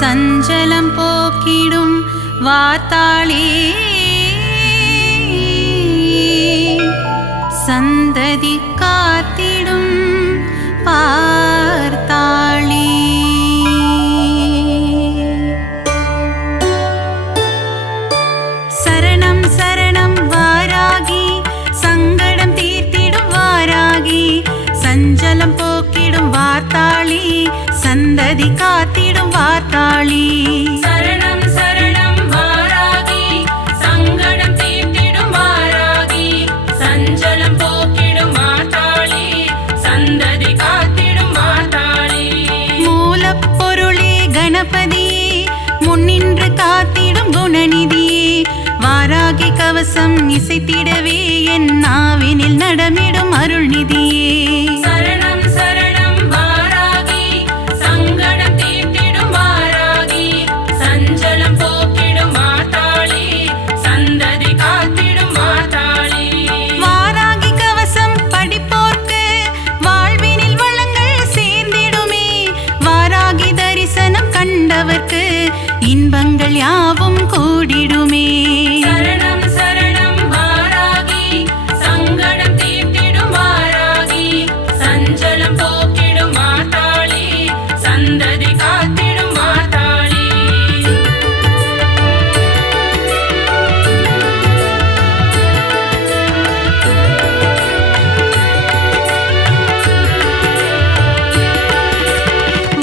சஞ்சலம் போக்கிடும் வார்த்தாளி சந்ததி காத்திடும் பார்த்தாளி. சரணம் சரணம் வாராகி சங்கடம் தீர்த்திடும் வாராகி சஞ்சலம் போக்கிடும் வார்த்தாளி சந்ததி காத்திடும் வார்த்தாளி. சரணம் சரணம் வாராகி சங்கடம் தீர்த்திடும் வாராகி சஞ்சலம் போக்கிடும் வார்த்தாளி சந்ததி காத்திடும் வார்த்தாளி. மூலப்பொருளே கணபதியே முன்னின்று காத்திடும் குணநிதியே வாராகி கவசம் இசைத்திடவே என் நாவினில் நடமிடும் அருள்நிதியே. சரணம் சரணம் வாராகி சங்கடம் தீர்த்திடும் வாராகி சஞ்சலம் போக்கிடும் வார்த்தாளி சந்ததி காத்திடும் வார்த்தாளி. வாராகி கவசம் படிப்போர்க்கு வாழ்வினில் வளங்கள் சேர்ந்திடுமே வாராகி தரிசனம் கண்டவர்க்கு இன்பங்கள் யாவும் கூடிடுமே. சரணம் சரணம் வாராகி சங்கடம் தீர்த்திடும் வாராகி சஞ்சலம் போக்கிடும் வார்த்தாளி சந்ததி காத்திடும் வார்த்தாளி.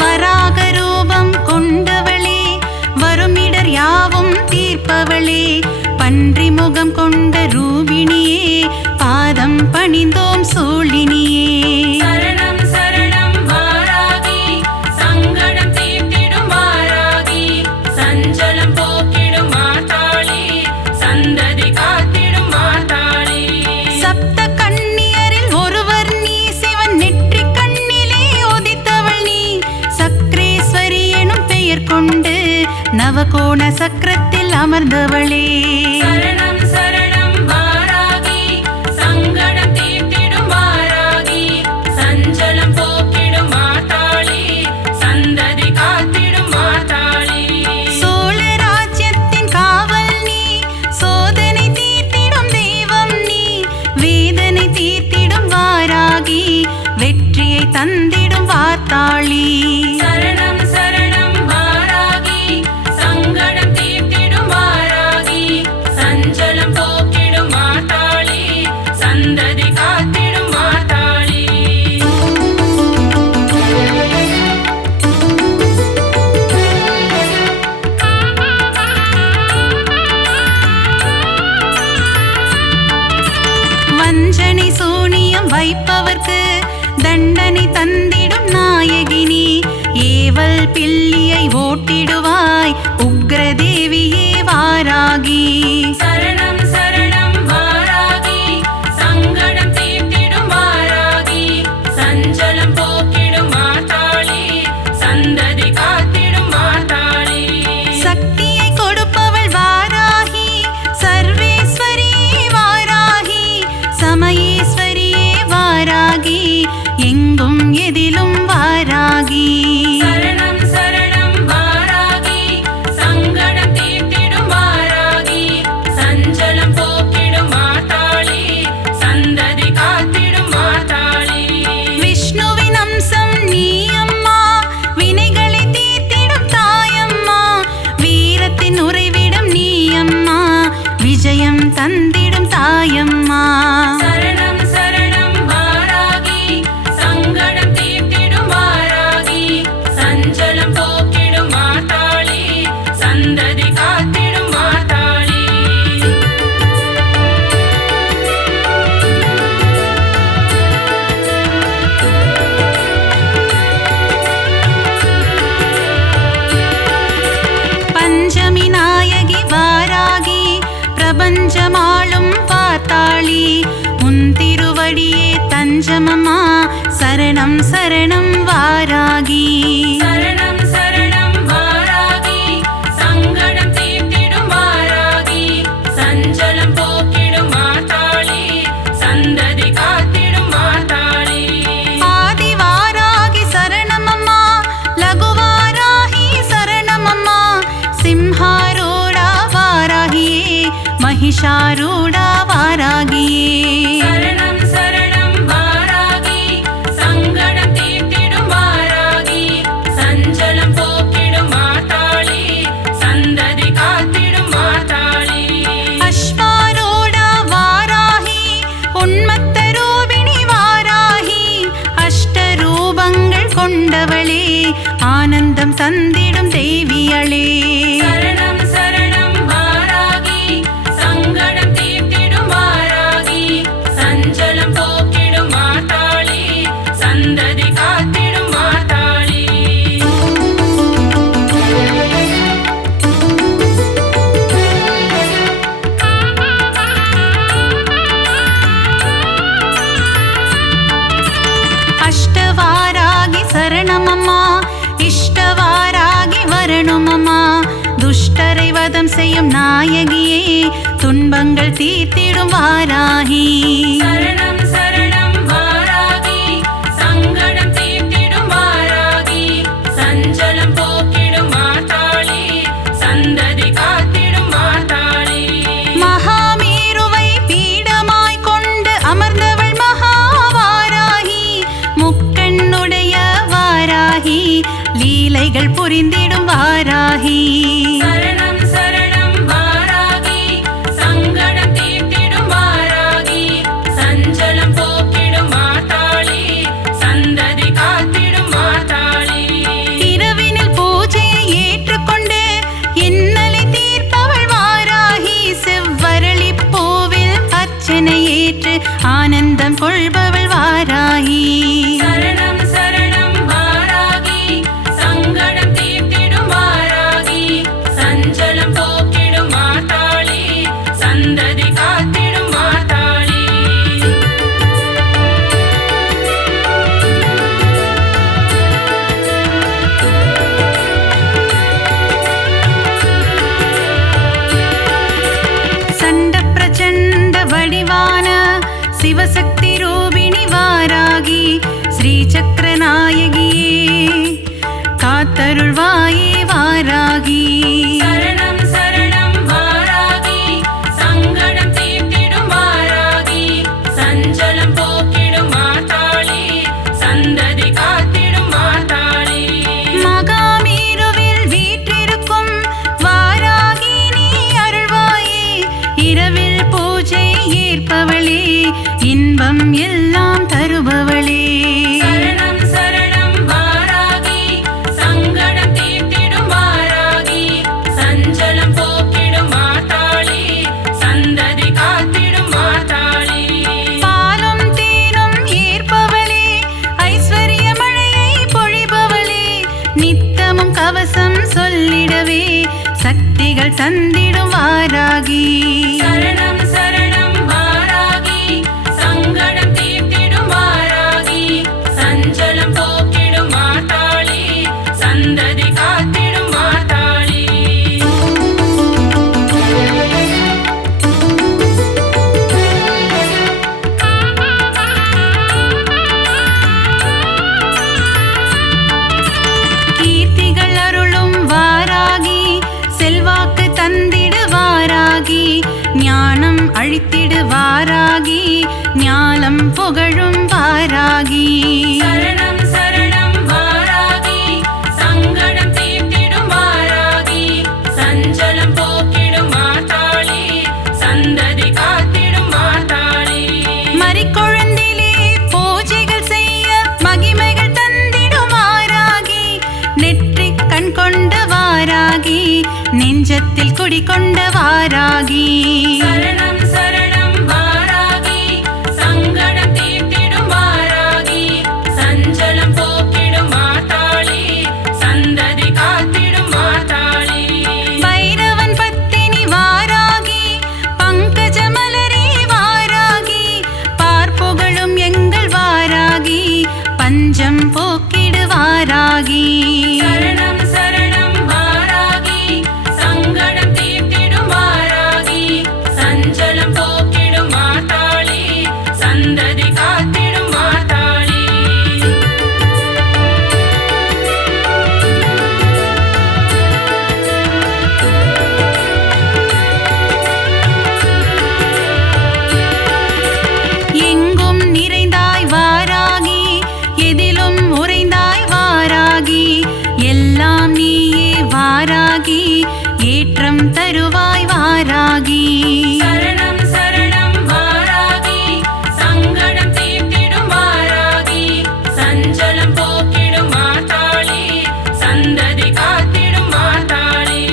வராக ரூபம் கொண்டவளே வருமிடர் யாவும் தீர்ப்பவளே பன்றி முகம் கொண்ட ரூபிணியே பாதம் பணிந்தோம் சூழினியே. சரணம் சரணம் வாராகி சங்கடம் தீர்த்திடும் வாராகி சஞ்சலம் போக்கிடும் வார்த்தாளி சந்ததி காத்திடும் வார்த்தாளி. சப்த கன்னியரில் ஒருவர் நீ சிவன் நெற்றி கண்ணிலே உதித்தவள் நீ சக்ரேஸ்வரி எனும் பெயர் கொண்டு நவகோண சக்கரத்தில் அமர்ந்தவளே. சரணம் சரணம் வாராகி சங்கடம் தீர்த்திடும் வாராகி சஞ்சலம் போக்கிடும் வார்த்தாளி சந்ததி காத்திடும் வார்த்தாளி. சோழ ராஜ்யத்தின் காவல் நீ சோதனை தீர்த்திடும் தெய்வம் நீ வேதனை தீர்த்திடும் வாராகி வெற்றியை தந்திடும் வார்த்தாளி. சரணம் சரணம் வாராகி சங்கடம் தீர்த்திடும் வாராகி சஞ்சலம் போக்கிடும் வார்த்தாளி சந்ததி காத்திடும் வார்த்தாளி. வஞ்சனை சூனியம் வைப்பவர்க்கு தண்டனை தந்திடும் நாயகினி ஏவல் பில்லியை ஓட்டிடுவாய் உக்ரதேவியே வாராகி. சரணம் சரணம் வாராகி சங்கடம் தீர்த்திடும் வாராகி சஞ்சலம் போக்கிடும் வார்த்தாளி சந்ததி காத்திடும் வார்த்தாளி. சக்தியை கொடுப்பவள் வாராகி சர்வேஸ்வரியே வாராகி சமயேஸ்வரியே வாராகி எங்கும் எதிலும் வாராகி. சரணம் சரணம் வாராகி சங்கடம் தீர்த்திடும் வாராகி சஞ்சலம் போக்கிடும் வார்த்தாளி சந்ததி காத்திடும் வார்த்தாளி. விஷ்ணுவின் அம்சம் நீ அம்மா வினைகளை தீர்த்திடும் தாயம்மா வீரத்தின் உறைவிடம் நீ அம்மா விஜயம் தந்திடும் தாயம்மா. சரணம் சரணம் வாராகி சங்கடம் தீர்த்திடும் வாராகி சஞ்சலம் போக்கிடும் வார்த்தாளி சந்ததி காத்திடும் வார்த்தாளி. பஞ்சமி நாயகி வாராகி பிரபஞ்சமாளும் பார்த்தாளி உன் திருவடியே தஞ்சமம்மா சரணம் சரணம் வாராகி. சரணம் சரணம் வாராகி சங்கடம் தீர்த்திடும் வாராகி சஞ்சலம் போக்கிடும் வார்த்தாளி சந்ததி காத்திடும் வார்த்தாளி. ஆதி வாராகி சரணமம்மா லகு வாராகி சரணமம்மா महिषारूढा वारागिये சரணம் சரணம் வாராகி சங்கடம் தீர்த்திடும் வாராகி சஞ்சலம் போக்கிடும் மாதாளி சந்ததி காத்திடும் மாதாளி अश्वारूढा वाराहि उन्मत्तरूपिणि वाराहि अष्टरूपங்கள் கொண்டவளே ஆனந்தம் தந்திடும் தேவியளே சரணம் சரணம் வாராகி சங்கடம் தீர்த்திடும் வாராகி சஞ்சலம் போக்கிடும் மாதாளி சந்ததி காத்திடும் மாதாளி अष्टवारागि சரணமம்மா இஷ்டவாராகி வரணுமம்மா துஷ்டரை வதம் செய்யும் நாயகியே துன்பங்கள் தீர்த்திடும் வாராகி சரணம் சரணம் வாராகி சங்கடம் தீர்த்திடும் வாராகி சஞ்சலம் போக்கிடும் மாதாளி சந்ததி காத்திடும் மாதாளி மகாமேருவை பீடமாய் கொண்டு அமர்ந்தவள் மகாவாராகி முக்கண்ணுடைய வாராகி லீலைகள் புரிந்திடும் வாராகி சரணம் சரணம் வாராகி சங்கடம் தீர்த்திடும் வாராகி சஞ்சலம் போக்கிடும் மாதாளி சந்ததி காத்திடும் மாதாளி இரவினில் பூஜையை ஏற்றுக்கொண்டு இன்னலை தீர்ப்பவள் வாராகி செவ்வரளி பூவில் அர்ச்சனை ஏற்று ஆனந்தம் கொள்பவள் வாராகி சரணம் சரணம் வாராகி சங்கடம் தீர்த்திடும் வாராகி சஞ்சலம் போக்கிடும் மாதாளி சந்ததி காத்திடும் மாதாளி சண்ட பிரச்சண்ட வடிவான சிவசக்தி ரூபிணி வாராகி ஸ்ரீசக்கர நாயகியே காத்தருள்வாயே வாராகி சரணம் சரணம் வாராகி சங்கடம் தீர்த்திடும் வாராகி சஞ்சலம் போக்கிடும் மாதாளி சந்ததி காத்திடும் மாதாளி மகாமேருவில் வீற்றிருக்கும் வாராகி நீ அருள்வாயே இரவில் பூஜை ஏற்பவளே இன்பம் எல்லாம் தருபவளே சரணம் சரணம் வாராகி சங்கடம் தீர்த்திடும் வாராகி சஞ்சலம் போக்கிடும் மாதாளி சந்ததி காத்திடும் மாதாளி பாலும் தேனும் ஏற்பவளே ஐஸ்வர்ய மழையை பொழிபவளே நித்தமும் கவசம் சொல்லிடவே சக்திகள் தந்திடும் வாராகி சரணம் சரணம் வாராகி சங்கடம் தீர்த்திடும் வாராகி சஞ்சலம் போக்கிடும் மாதாளி சந்ததி காத்திடும் மாதாளி கீர்த்திகள் அருளும் வாராகி செல்வாக்கு தந்திடு வாராகி ஞானம் அழித்திடு வாராகி ஞாலம் புகழும் வாராகி சரணம் சரணம் வாராகி சங்கடம் தீர்த்திடும் வாராகி சஞ்சலம் போக்கிடும் மாதாளி சந்ததி காத்திடும் மாதாளி மறிக்கொழுந்திலே பூஜைகள் செய்ய மகிமைகள் தந்திடும் வாராகி நெற்றிக் கண் கொண்ட வாராகி நெஞ்சத்தில் குடிகொண்ட வாராகி சரணம் சரணம் வாராகி சங்கடம் தீர்த்திடும் வாராகி சஞ்சலம் போக்கிடும் மாதாளி சந்ததி காத்திடும் மாதாளி பைரவன் பத்தினி வாராகி பங்கஜ மலரே வாராகி பார்ப்புகழும் எங்கள் வாராகி பஞ்சம் போக்கிடு வாராகி சரணம் சரணம் வாராகி சங்கடம் தீர்த்திடும் வாராகி சஞ்சலம் வாராகி ஏற்றம் தருவாய் வாராகி சரணம் சரணம் வாராகி சங்கடம் தீர்த்திடும் வாராகி சஞ்சலம் போக்கிடும் மாதாளி சந்ததி காத்திடும் மாதாளி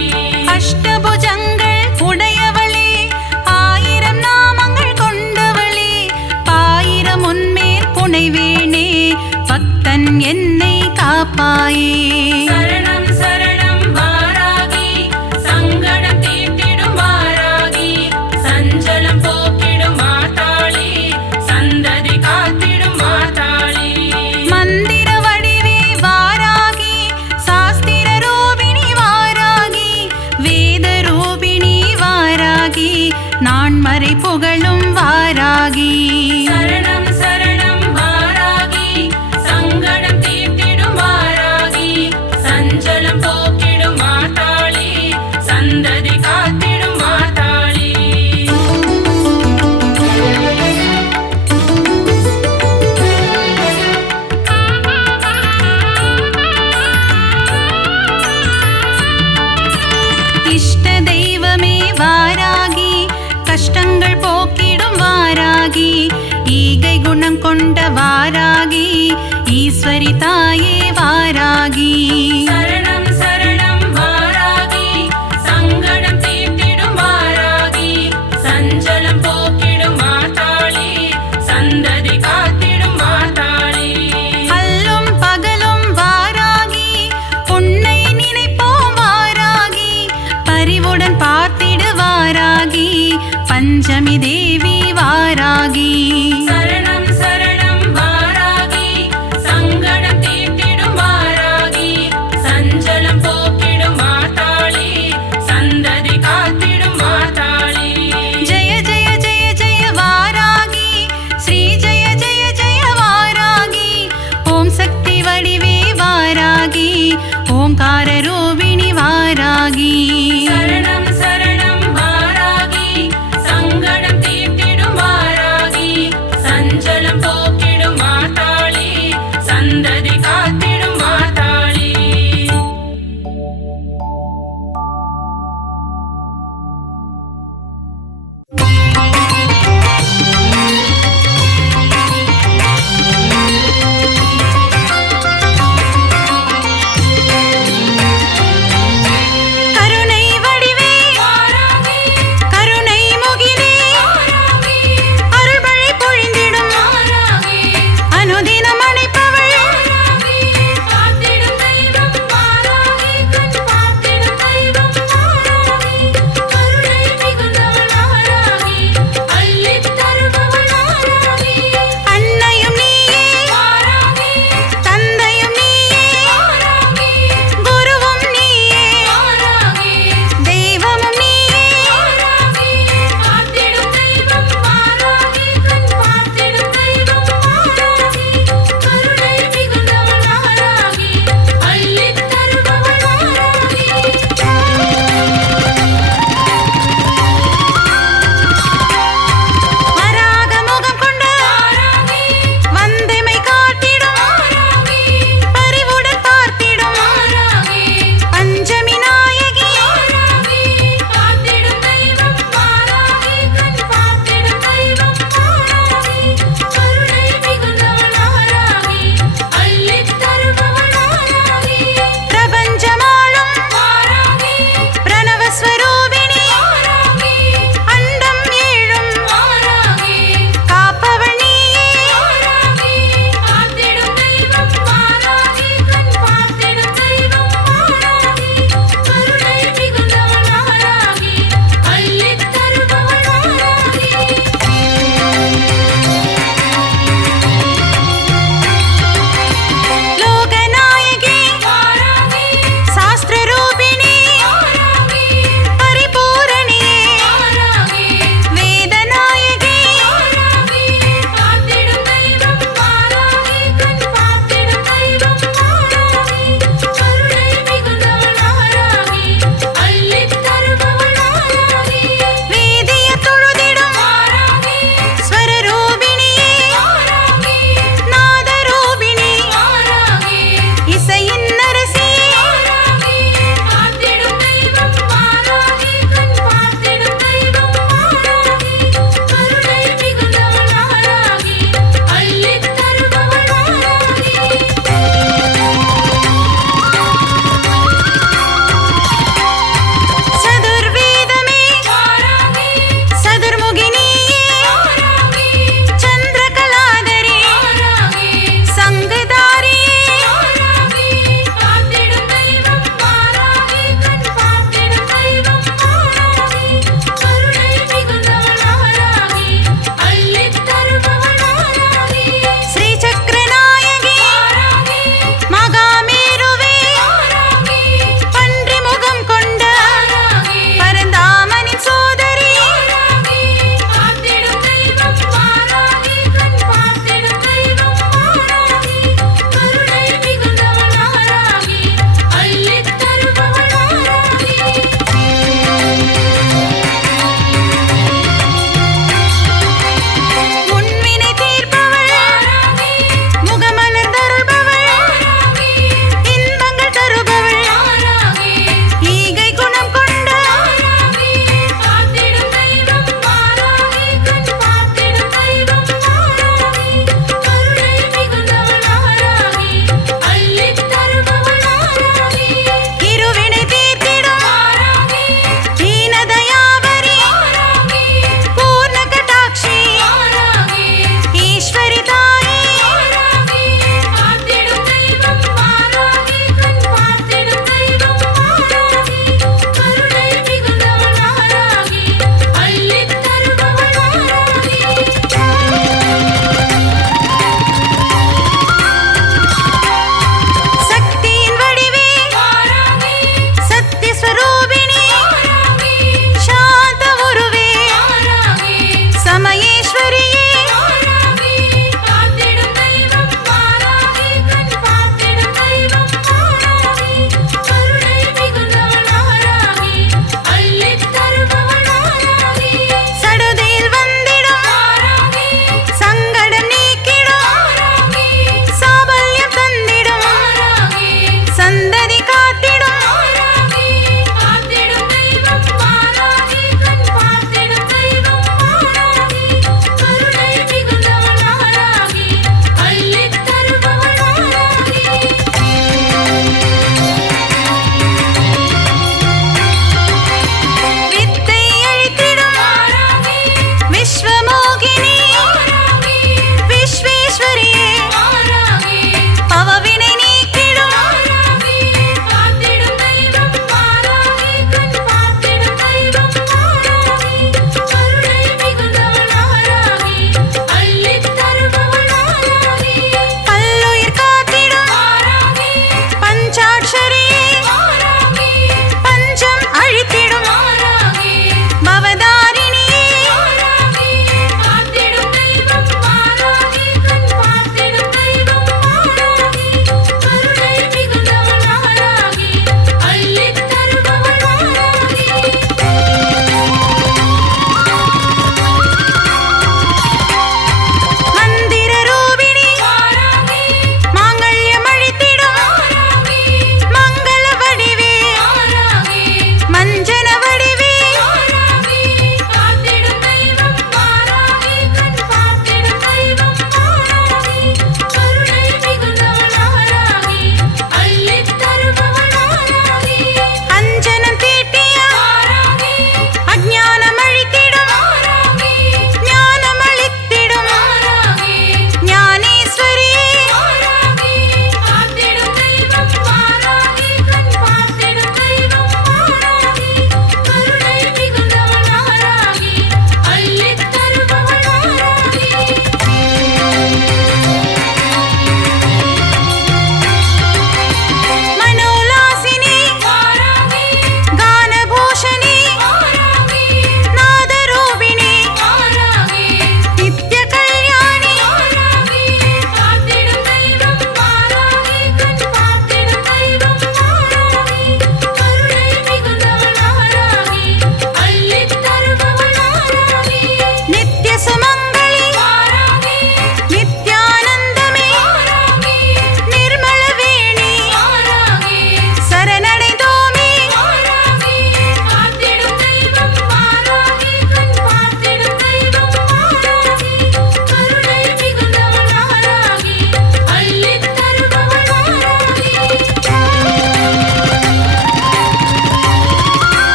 அஷ்டபுஜங்கள் உடையவளே ஆயிரம் நாமங்கள் கொண்டவளே பாயிரம் உன்மேல் புனைவேனே பக்தன் என்னை காப்பாயே சரணம் சரணம் வாராகி சங்கடம் தீர்த்திடும் வாராகி சஞ்சலம் போக்கிடும் மாதாளி சந்ததி காத்திடும் மாதாளி மந்திர வடிவே வாராகி சாஸ்திர ரூபிணி வாராகி வேத ரூபிணி வாராகி நான் மறை புகழும் வாராகி சரணம் சரணம் வாராகி சங்கடம் தீர்த்திடும் வாராகி சஞ்சலம் போக்கிடும் மாதாளி சந்ததி காத்திடும் மாதாளி இஷ்ட தெய்வமே வாராகி கஷ்டங்கள் போக்கிடும் வாராகி ஈகை குணம் கொண்ட வாராகி ஈஸ்வரி தாயே வாராகி சரணம் சரணம் வாராகி சங்கடம் தீர்த்திடும் வாராகி சஞ்சலம் போக்கிடும் மாதாளி சந்ததி காத்திடும் மாதாளி அல்லும் பகலும் வாராகி உன்னை நினைப்போம் வாராகி பரிவுடன் பார்த்திடு வாராகி பஞ்சமி தேவி வாராகி சரணம் சரணம் வாராகி சங்கடம் தீர்த்திடும் வாராகி சஞ்சலம் போக்கிடும் மாதாளி சந்ததி காத்திடும் மாதாளி ஜெய ஜெய ஜெய ஜெய வாராகி ஸ்ரீ ஜெய ஜெய ஜெய வாராகி ஓம் சக்தி வடிவே வாராகி ஓம்கார ரூபிணி வாராகி சரணம் சரணம் வாராகி சங்கடம் தீர்த்திடும் வாராகி சஞ்சலம் போக்கிடும் மாதாளி சந்ததி காத்திடும் மாதாளி கருணை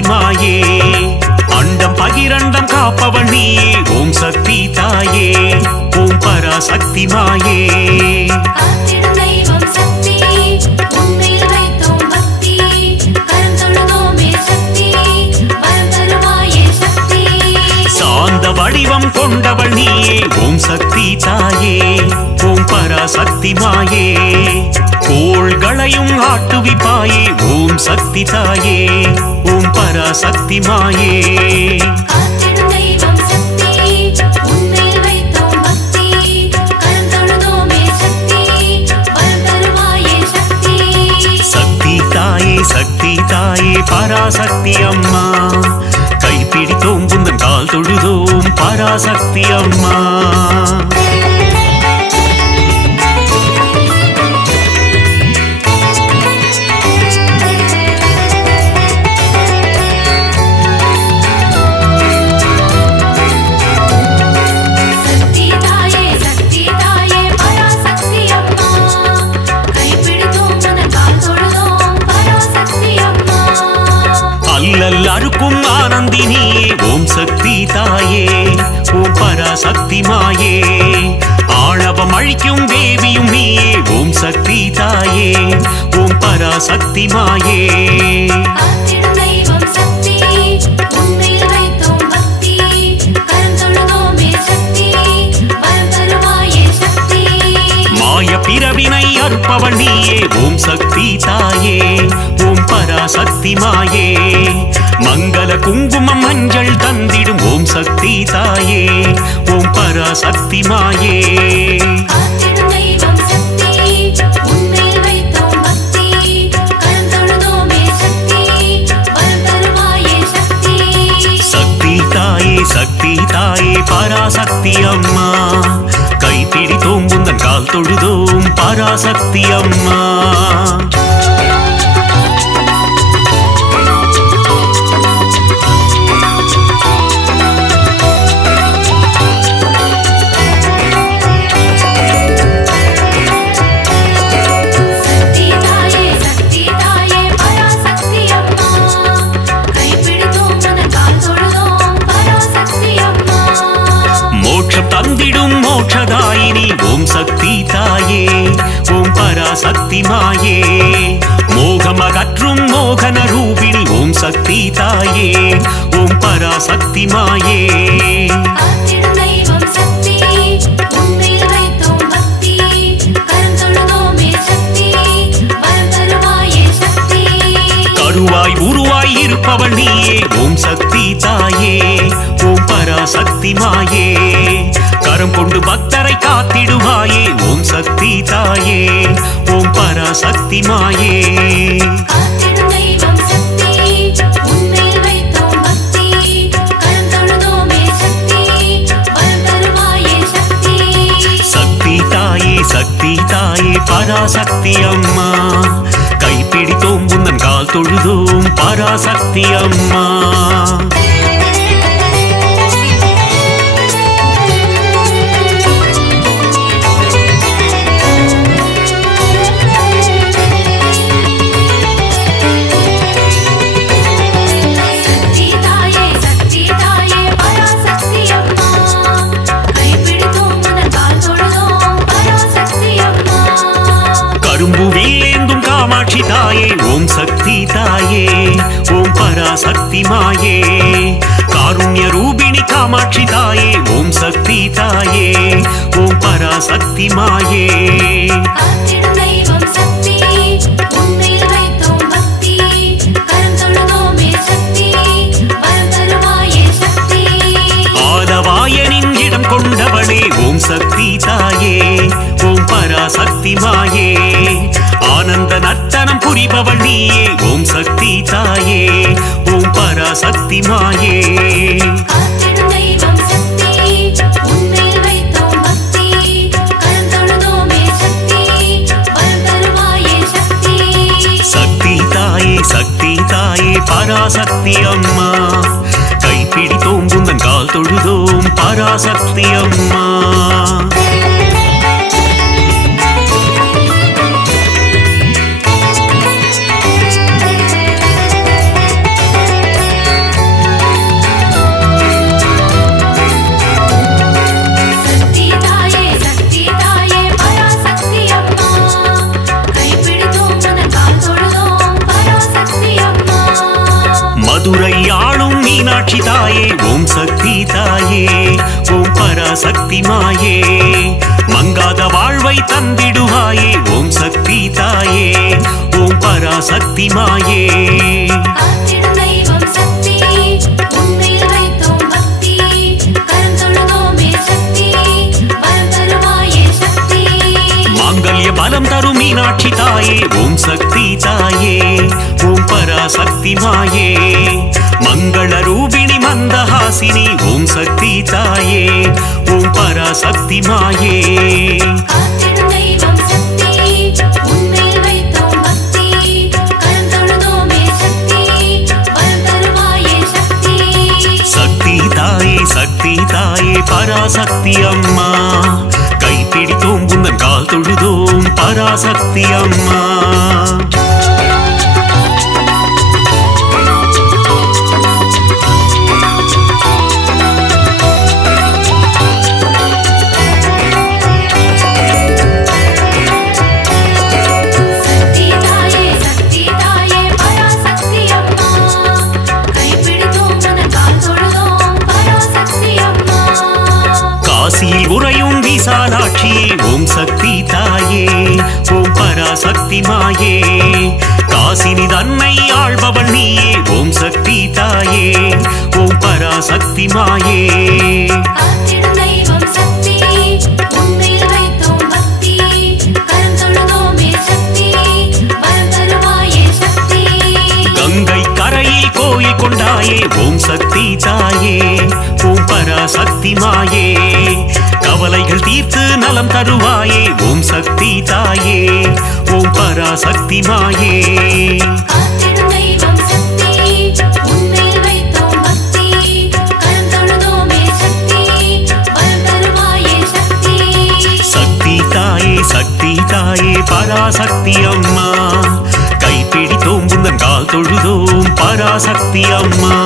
சக்தி மாயே அண்டம் பகிரண்டம் காப்பவள் நீயே ஓம் சக்தி தாயே ஓம் பராசக்தி மாயே காத்திடும் தெய்வம் சக்தி உன்மேல் வைத்தோம் பக்தி கரம் தொழுதோமே சக்தி வரம் தருவாயே சக்தி சாந்த வடிவம் கொண்டவள் நீயே ஓம் சக்தி தாயே ஓம் பராசக்தி மாயே கோள்களையும் ஆட்டுவிப்பாயே ஓம் சக்தி தாயே ஓம் பராசக்தி மாயே காத்திடும் தெய்வம் சக்தி உன்மேல் வைத்தோம் பக்தி கரம் தொழுதோமே சக்தி வரம் தருவாயே சக்தி சக்தி தாயே பராசக்தி அம்மா கைப்பிடித்தோம் புந்தன் கால் தொழுதோம் பராசக்தி அம்மா அருக்கும் ஆனந்தினியே ஓம் சக்தி தாயே ஓம் பராசக்தி மாயே ஆணவம் அழிக்கும் தேவியும் நீயே ஓம் சக்தி தாயே ஓம் பராசக்தி மாயே காத்திடும் தெய்வம் சக்தி உன்மேல் வைத்தோம் பக்தி கரம் தொழுதோமே சக்தி வரம் தருவாயே சக்தி மாய பிறவினை அறுப்பவள் நீயே ஓம் சக்தி தாயே ஓம் பராசக்தி மாயே மங்கள குங்குமம் மஞ்சள் தந்திடும் ஓம் சக்தி தாயே ஓம் பராசக்தி மாயே காத்திடும் தெய்வம் சக்தி உன்மேல் வைத்தோம் பக்தி கரம் தொழுதோமே சக்தி வரம் தருவாயே சக்தி சக்தி தாயே பராசக்தி அம்மா கைப்பிடித்தோம் புந்தன் கால் தொழுதோம் பராசக்தி அம்மா தந்திடும் மோட்சதாயினி ஓம் சக்தி தாயே ஓம் பராசக்தி மாயே மோகமகற்றும் மோகன ரூபிணி ஓம் சக்தி தாயே ஓம் பராசக்தி மாயே காத்திடும் தெய்வம் சக்தி உன்மேல் வைத்தோம் பக்தி கரம் தொழுதோமே சக்தி வரம் தருவாயே சக்தி கருவாய் உருவாய் இருப்பவள் நீயே ஓம் சக்தி தாயே ஓம் பராசக்தி மாயே கரம் கொண்டு பக்தரை காத்திடுவாயே ஓம் சக்தி தாயே ஓம் பராசக்தி மாயே காத்திடும் தெய்வம் சக்தி உன்மேல் வைத்தோம் பக்தி கரம் தொழுதோமே சக்தி வரம் தருவாயே சக்தி சக்தி தாயே பராசக்தி அம்மா கைப்பிடித்தோம் புந்தன் கால் தொழுதோம் பராசக்தி அம்மா காமாட்சி தாயே ஓம் சக்தி தாயே ஓம் பராசக்தி மாயே காருண்ய ரூபிணி காமாட்சி தாயே ஓம் சக்தி தாயே ஓம் பராசக்தி மாயே காத்திடும் தெய்வம் சக்தி உன்மேல் வைத்தோம் பக்தி கரம் தொழுதோமே சக்தி வரம் தருவாயே சக்தி ஆலவாயனின் இடம் கொண்டவளே ஓம் சக்தி தாயே ஓம் பராசக்தி மாயே ஆனந்த நர்த்தனம் புரிபவள் நீயே ஓம் சக்தி தாயே ஓம் பராசக்தி மாயே காத்திடும் தெய்வம் சக்தி உன்மேல் வைத்தோம் பக்தி கரம் தொழுதோமே சக்தி வரம் தருவாயே சக்தி சக்தி தாயே பராசக்தி அம்மா கைப்பிடித்தோம் புந்தன் கால் தொழுதோம் பராசக்தி அம்மா பராசக்தி மாயே மங்காத வாழ்வை தந்திடுவாயே ஓம் சக்தி தாயே ஓம் பராசக்தி மாயே காத்திடும் தெய்வம் சக்தி உன்மேல் வைத்தோம் பக்தி கரம் தொழுதோமே சக்தி வரம் தருவாயே சக்தி மாங்கல்ய பலம் தரும் மீனாட்சி தாயே ஓம் சக்தி தாயே ஓம் பராசக்தி மாயே மங்கள ரூபிணி மந்தஹாசினி ஓம் சக்தி தாயே ஓம் பராசக்தி மாயே காத்திடும் தெய்வம் சக்தி உன்மேல் வைத்தோம் பக்தி கரம் தொழுதோமே சக்தி வரம் தருவாயே சக்தி சக்தி தாயே பராசக்தி அம்மா கைப்பிடித்தோம் உந்தன் கால் தொழுதோம் பராசக்தி அம்மா சக்தி தாயே பராசக்தி அம்மா கைப்பிடித்தோம் உந்தன் கால் தொழுதோம் பராசக்தி அம்மா காசியில் உறையும் விசாலாட்சியே ஓம் சக்தி தாயே ஓம் பராசக்தி மாயே காசினி தன்னை ஆள்பவள் நீயே ஓம் சக்தி தாயே ஓம் பராசக்தி மாயே காத்திடும் தெய்வம் சக்தி உன்மேல் வைத்தோம் பக்தி கரம் தொழுதோமே சக்தி வரம் தருவாயே சக்தி கங்கை கரையில் கோயில் கொண்டாயே ஓம் சக்தி தாயே ஓம் பராசக்தி மாயே கவலைகள் தீர்த்து நலம் தருவாயே ஓம் சக்தி தாயே ஓம் பராசக்தி மாயே காத்திடும் தெய்வம் சக்தி உன்மேல் வைத்தோம் பக்தி கரம் தொழுதோமே சக்தி வரம் தருவாயே சக்தி சக்தி தாயே பராசக்தி அம்மா கைப்பிடித்தோம் உந்தன் கால் தொழுதோம் பராசக்தி அம்மா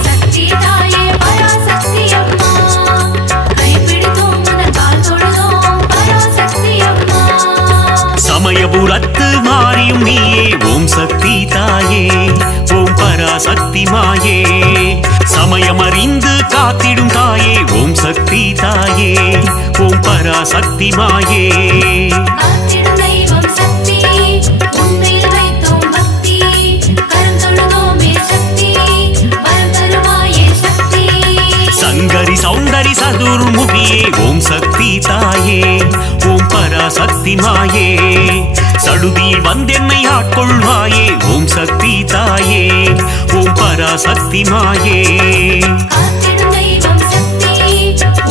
சக்தி தாயே பராசக்தி அம்மா கைப்பிடித்தோம் உந்தன் கால் தொழுதோம் பராசக்தி அம்மா சமயபுரத்து மாறியும் நீயே ஓம் சக்தி தாயே ஓம் பராசக்தி மாயே சமயமறிந்து காத்திடும் தாயே ஓம் சக்தி தாயே ஓம் பராசக்தி மாயே காத்திடும் தெய்வம் சக்தி உன்மேல் வைத்தோம் பக்தி கரம் தொழுதோமே சக்தி வரம் தருவாயே சக்தி சங்கரி சௌந்தரி சதுர்முகியே ஓம் சக்தி தாயே ஓம் பராசக்தி மாயே சடுதியில் வந்தென்னை ஆட்கொள்வாயே ஓம் சக்தி தாயே ஓம் பராசக்தி மாயே காத்திடும் தெய்வம் சக்தி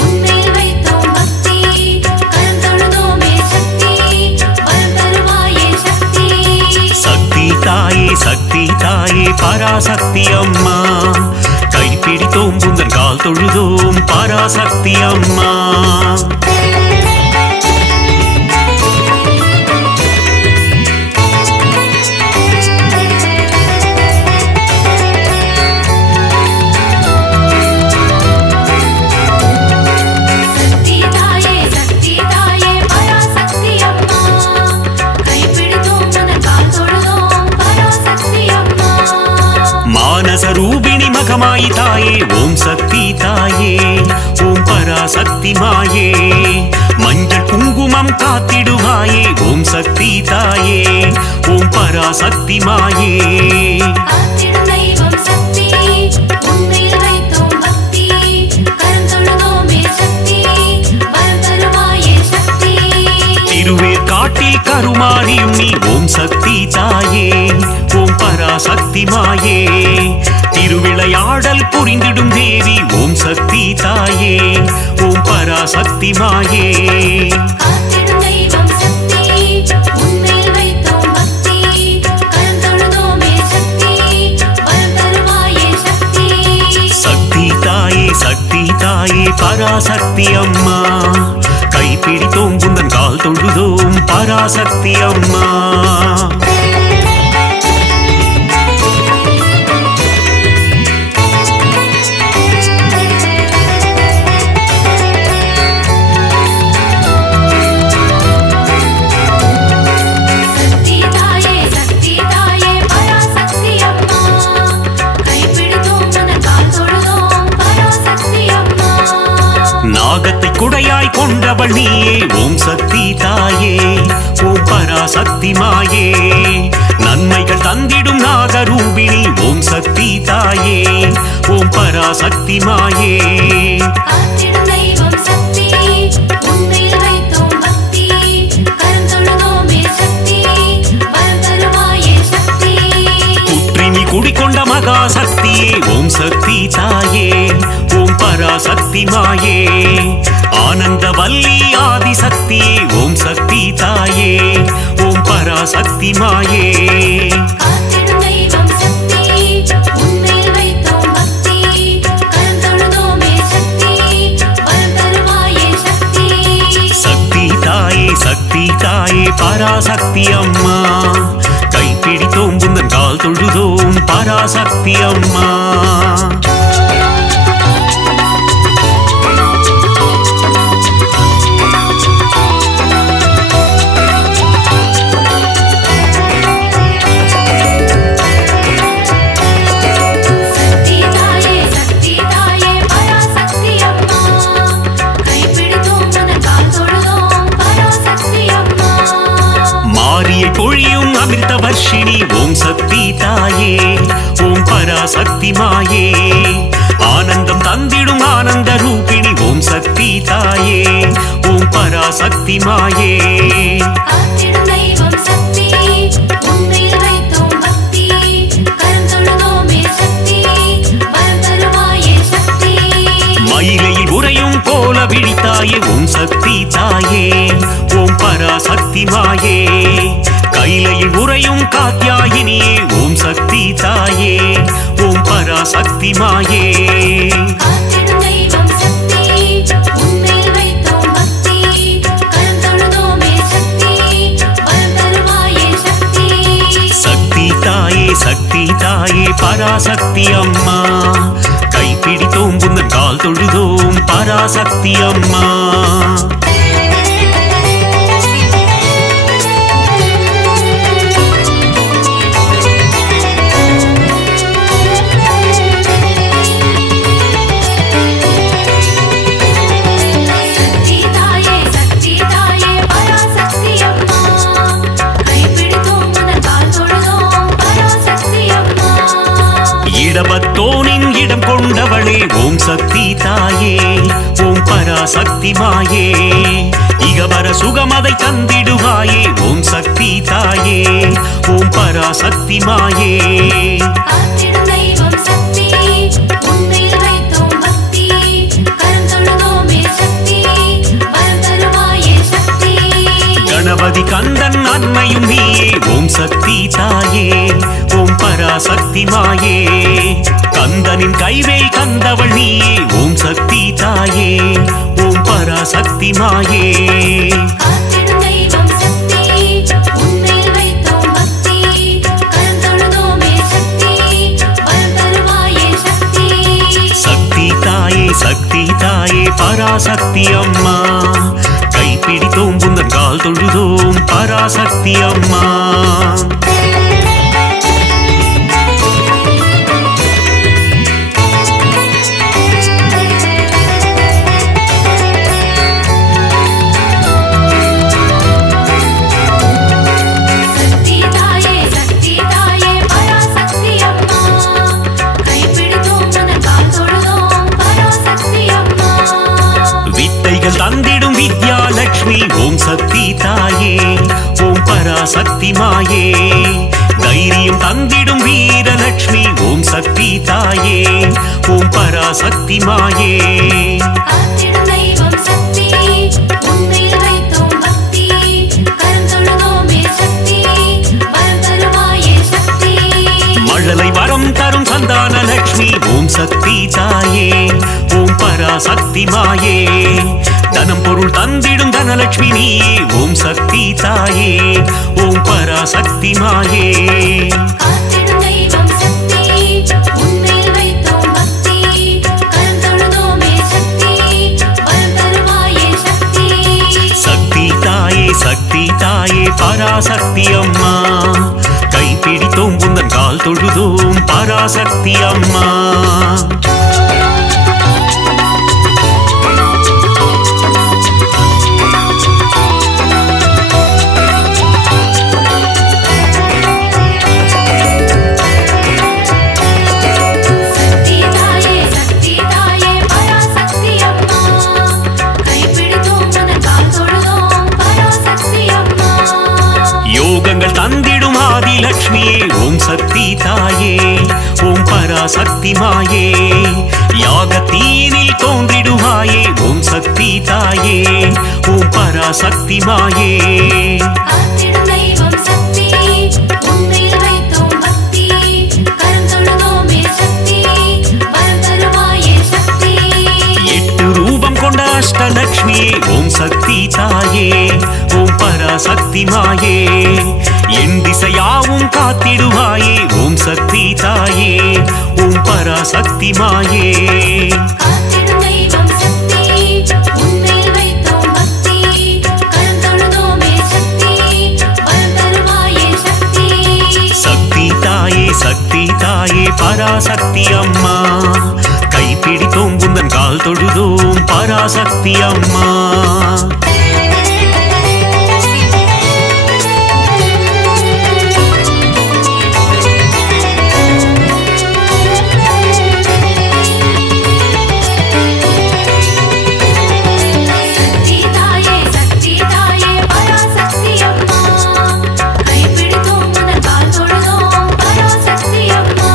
உன்மேல் வைத்தோம் பக்தி கரம் தொழுதோமே சக்தி வரம் தருவாயே சக்தி சக்தி தாயே பராசக்தி அம்மா கைப்பிடித்தோம் உந்தன் கால் தொழுதோம் பராசக்தி அம்மா சக்தி தாயே பராசக்தி அம்மா கைப்பிடித்தோம் உந்தன் கால் தொழுதோம் பராசக்தி அம்மா மானச ரூபிணி மகமாயி தாயே ஓம் சக்தி தாயே ஓம் பராசக்தி மாயே மஞ்சள் குங்குமம் காத்திடுவாயே ஓம் சக்தி தாயே ஓம் பராசக்தி மாயே காத்திடும் தெய்வம் சக்தி உன்மேல் வைத்தோம் பக்தி கரம் தொழுதோமே சக்தி வரம் தருவாயே சக்தி திருவேற்காட்டில் கருமாரியும் நீ ஓம் சக்தி தாயே ஓம் பராசக்தி மாயே திருவிளையாடல் புரிந்திடும் தேவி ஓம் சக்தி தாயே ஓம் பராசக்தி மாயே காத்திடும் தெய்வம் சக்தி உன்மேல் வைத்தோம் பக்தி கரம் தொழுதோமே சக்தி வரம் தருவாயே சக்தி சக்தி தாயே பராசக்தி அம்மா கைப்பிடித்தோம் உந்தன் கால் தொழுதோம் பராசக்தி அம்மா நாகத்தை குடையாய் கொண்டவள் நீயே ஓம் சக்தி தாயே ஓம் பராசக்தி மாயே நன்மைகள் தந்திடும் நாகரூபிணி ஓம் சக்தி தாயே ஓம் பராசக்தி மாயே காத்திடும் தெய்வம் சக்தி உன்மேல் வைத்தோம் பக்தி கரம் தொழுதோமே சக்தி வரம் தருவாயே சக்தி புற்றினி குடிக்கொண்ட மகா சக்தியே ஓம் சக்தி தாயே ஓம் பராசக்தி மாயே ஆனந்த வல்லி ஆதி சக்தியே ஓம் சக்தி தாயே ஓம் பராசக்தி மாயே காத்திடும் தெய்வம் சக்தி உன்மேல் வைத்தோம் பக்தி கரம் தொழுதோமே சக்தி வரம் தருவாயே சக்தி சக்தி தாயே பராசக்தி அம்மா கைப்பிடித்தோம் புந்தன் கால் தொழுதோம் பராசக்தி அம்மா சக்தி தாயே பராசக்தி அம்மா கைப்பிடித்தோம் உனது கால் தொழுதோம் பராசக்தி அம்மா மாரியை பொழியும் அமிர்த வர்ஷினி ஓம் சக்தி தாயே ஓம் பராசக்தி மாயே ஆனந்தம் தந்திடும் ஆனந்த ரூபிணி ஓம் சக்தி தாயே ஓம் பராசக்தி மாயே காத்திடும் தெய்வம் சக்தி உன்மேல் வைத்தோம் பக்தி கரம் தொழுதோமே சக்தி வரம் தருவாயே சக்தி மயிலையில் உறையும் போல விழித்தாயே ஓம் சக்தி தாயே ஓம் பராசக்தி மாயே கைலையில் உறையும் காத்யாயினியே ஓம் சக்தி தாயே ஓம் பராசக்தி மாயே காத்திடும் தெய்வம் சக்தி உன்மேல் வைத்தோம் பக்தி கரம் தொழுதோமே சக்தி வரம் தருவாயே சக்தி சக்தி தாயே பராசக்தி அம்மா கைப்பிடித்தோம் புந்தன் கால் தொழுதோம் பராசக்தி அம்மா சக்தி தாயே பராசக்தி அம்மா கைப்பிடித்தோம் உனது கால் தொழுதோம் பராசக்தி அம்மா இடபத்தோனின் இடம் கொண்டவளே ஓம் சக்தி தாயே ஓம் பராசக்தி மாயே இகவர சுகமதை தந்திடுவாயே ஓம் சக்தி தாயே ஓம் பராசக்தி மாயே காத்திடும் தெய்வம் சக்தி உன்மேல் வைத்தோம் பக்தி கரம் தொழுதோமே சக்தி வரம் தருவாயே சக்தி கணபதி கந்தன் அன்னையும் நீயே ஓம் சக்தி தாயே ஓம் பராசக்தி மாயே கந்தனின் கைவேல் கந்தவள் நீயே ஓம் சக்தி தாயே ஓம் பராசக்தி மாயே காத்திடும் தெய்வம் சக்தி உன்மேல் வைத்தோம் பக்தி கரம் தொழுதோமே சக்தி வரம் தருவாயே சக்தி சக்தி தாயே பராசக்தி அம்மா கைப்பிடித்தோம் புந்தன் கால் தொழுதோம் பராசக்தி அம்மா சக்தி தாயே பராசக்தி அம்மா கைப்பிடித்தோம் உனது கால் தொழுதோம் பராசக்தி அம்மா வித்தைகள் தந்திடும் வித்யாலட்சுமி ஓம் சக்தி தாயே ஓம் பராசக்தி மாயே தைரியம் தந்திடும் வீரலட்சுமி ஓம் சக்தி தாயே ஓம் பராசக்தி மாயே காத்திடும் தெய்வம் சக்தி உன்மேல் வைத்தோம் பக்தி கரம் தொழுதோமே சக்தி வரம் தருவாயே சக்தி மழலை வரம் தரும் சந்தான லட்சுமி ஓம் சக்தி தாயே ஓம் பராசக்தி மாயே தனம் பொருள் தந்திடும் தனலட்சுமி நீயே ஓம் சக்தி தாயே ஓம் பராசக்தி மாயே காத்திடும் தெய்வம் சக்தி உன்மேல் வைத்தோம் பக்தி கரம் தொழுதோமே சக்தி வரம் தருவாயே சக்தி சக்தி தாயே பராசக்தி அம்மா கைப்பிடித்தோம் புந்தன் கால் தொழுதோம் பராசக்தி அம்மா பராசக்தி மாயே யாகத்தீனில் தோன்றிடுவாயே ஓம் சக்தி தாயே ஓம் பராசக்தி மாயே காத்திடும் தெய்வம் சக்தி உன்மேல் வைத்தோம் பக்தி கரம் தொழுதோமே சக்தி வரம் தருவாயே சக்தி 8 ரூபம் கொண்ட அஷ்டலக்ஷ்மியே ஓம் சக்தி தாயே ஓம் பராசக்தி மாயே என் திசையாவும் காத்திடுவாயே ஓம் சக்தி தாயே ஓம் பராசக்தி மாயே காத்திடும் தெய்வம் சக்தி உன்மேல் வைத்தோம் பக்தி கரம் தொழுதோமே சக்தி வரம் தருவாயே சக்தி சக்தி தாயே பராசக்தி அம்மா கைப்பிடித்தோம் உந்தன் கால் தொழுதோம் பராசக்தி அம்மா சக்தி தாயே பராசக்தி அம்மா கைப்பிடித்தோம் உந்தன் கால் தொழுதோம் பராசக்தி அம்மா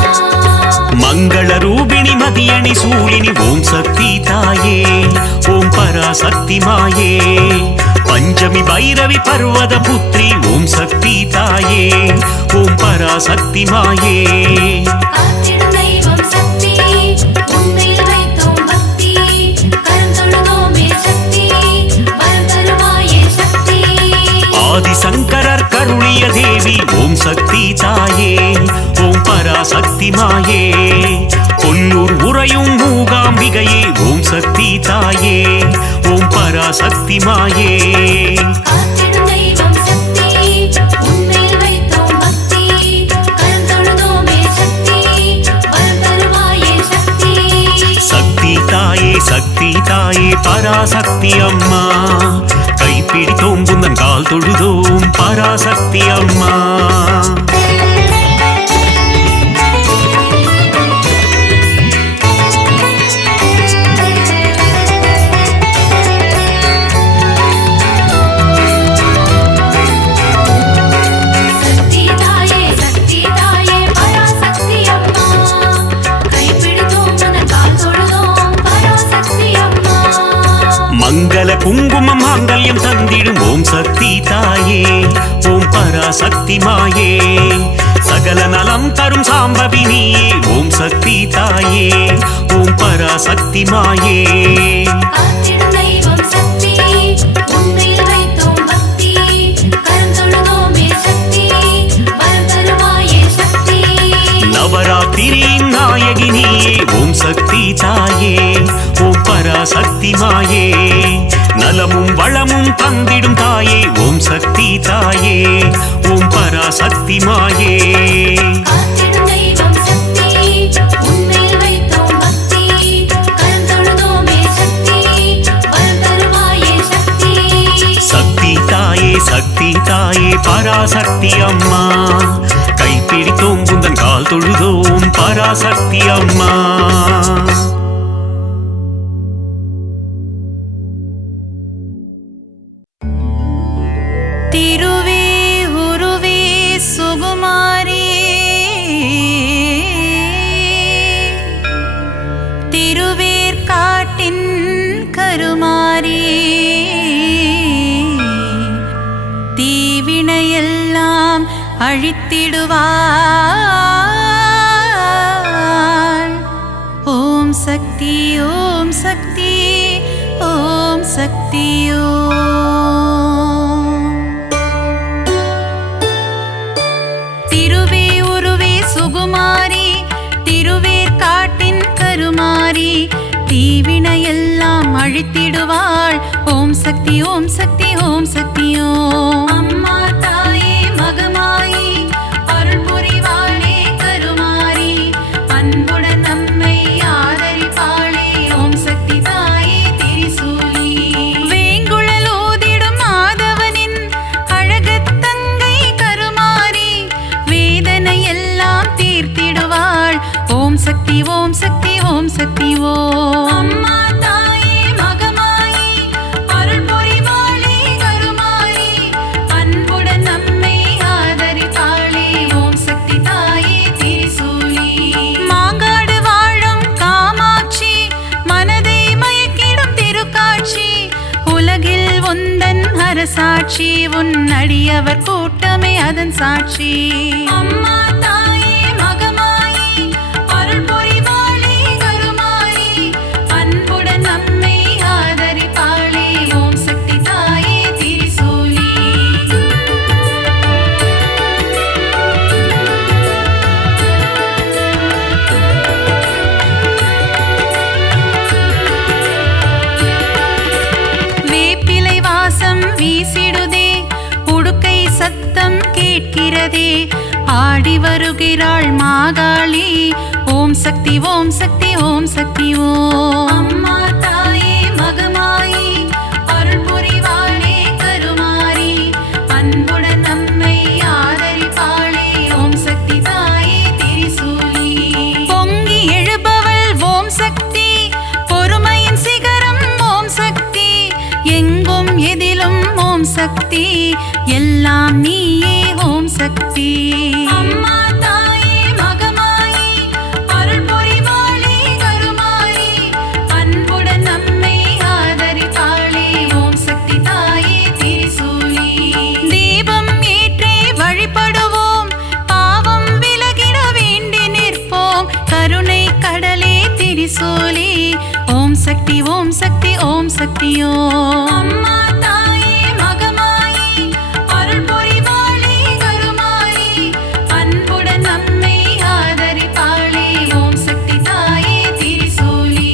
மங்கள ரூபிணி மதியணி சூலினி ஓம் சக்தி தாயே ஓம் பராசக்தி மாயே பஞ்சமி பைரவி பர்வத புத்ரி ஓம் சக்தி தாயே ஓம் பராசக்தி மாயே காத்திடும் தெய்வம் சக்தி உன்மேல் வைத்தோம் பக்தி கரம் தொழுதோமே சக்தி வரம் தருவாயே சக்தி ஆதிசங்கரர் கருளிய தேவி ஓம் சக்தி தாயே ஓம் பராசக்தி மாயே கொல்லூர் உறையும் மூகாம்பிகையே ஓம் சக்தி தாயே ஓம் பராசக்தி மாயே காத்திடும் தெய்வம் சக்தி உன்மேல் வைத்தோம் பக்தி கரம் தொழுதோமே சக்தி வரம் தருவாயே சக்தி சக்தி தாயே பராசக்தி அம்மா கைப்பிடித்தோம் உந்தன் கால் தொழுதோம் பராசக்தி அம்மா சக்தி தாயே பராசக்தி அம்மா கைப்பிடித்தோம் உந்தன் கால் தொழுதோம் பராசக்தி அம்மா மங்கள குங்குமம் மாங்கல்யம் தந்திடும் ஓம் சக்தி தாயே ஓம் பராசக்தி மாயே சகல நலம் தரும் சாம்பவினியே ஓம் சக்தி தாயே ஓம் பராசக்தி மாயே காத்திடும் தெய்வம் சக்தி உன்மேல் வைத்தோம் பக்தி கரம் தொழுதோமே சக்தி வரம் தருவாயே சக்தி நவராத்திரியின் நாயகினியே ஓம் சக்தி தாயே ஓம் பராசக்தி மாயே நலமும் வளமும் தந்திடும் தாயே ஓம் சக்தி தாயே ஓம் பராசக்தி மாயே காத்திடும் தெய்வம் சக்தி உன்மேல் வைத்தோம் பக்தி கரம் தொழுதோமே சக்தி வரம் தருவாயே சக்தி சக்தி தாயே பராசக்தி அம்மா கைப்பிடித்தோம் உந்தன் கால் தொழுதோம் பராசக்தி அம்மா திருவே உருவே சுகுமாரி திருவேற்காட்டின் கருமாரி தீவினையெல்லாம் அழித்திடுவாள் ஓம் சக்தி ஓம் சக்தி ஓம் சக்தி ஓம் திருவே உருவே சுகுமாரி திருவேற்காட்டின் கருமாரி தீவினையெல்லாம் அழித்திடுவாள் ஓம் சக்தி ஓம் சக்தி ஓம் சக்தி ஓம் அம்மா தாயே மகமாயி அருள் புரிவாளே கருமாரி அன்புடன் நம்மை ஆதரிப்பாளே ஓம் சக்தி தாயே திரிசூலி வேங்குழல் ஊதிடும் மாதவனின் அழகுத் தங்கை கருமாரி வேதனை எல்லாம் தீர்த்திடுவாள் ஓம் சக்தி ஓம் சக்தி ஓம் சக்தி ஓம் அம்மா தாயே மகமாயி அருள் புரிவாளே கருமாரி அன்புடன் அரசாட்சி உன் அடியவர் கூட்டமே அதன் சாட்சி. அம்மா தாயே மகமாயி அருள் புரிவாளே கருமாரி அன்புடன் நம்மை ஆதரிப்பாளே ஓம் சக்தி தாயே திரிசூலி. வேப்பிலை வாசம் வீசிடுதே, உடுக்கை சத்தம் கேட்கிறதே, ஆடி வருகிறாள் மாகாளி ஓம் சக்தி ஓம் சக்தி ஓம் சக்தி ஓம். அம்மா தாயே மகமாயி அருள் புரிவாளே கருமாரி அன்புடன் நம்மை ஆதரிப்பாளே ஓம் சக்தி தாயே திரிசூலி. பொங்கி எழுபவள் ஓம் சக்தி, பொறுமையின் சிகரம் ஓம் சக்தி, எங்கும் எதிலும் ஓம் சக்தி, எல்லாம் நீயே ஓம் சக்தி. அம்மா தாயே மகமாயி அருள் புரிவாளே கருமாரி அன்புடன் நம்மை ஆதரிப்பாளே ஓம் சக்தி தாயே திரிசூலி. தீபம் ஏற்றி வழிபடுவோம், பாவம் விலகிட வேண்டி நிற்போம், கருணை கடலே திரிசூலி ஓம் சக்தி ஓம் சக்தி ஓம் சக்தி ஓம். அம்மா தாயே மகமாயி அருள் புரிவாளே கருமாரி அன்புடன் நம்மை ஆதரிப்பாளே ஓம் சக்தி தாயே திரிசூலி.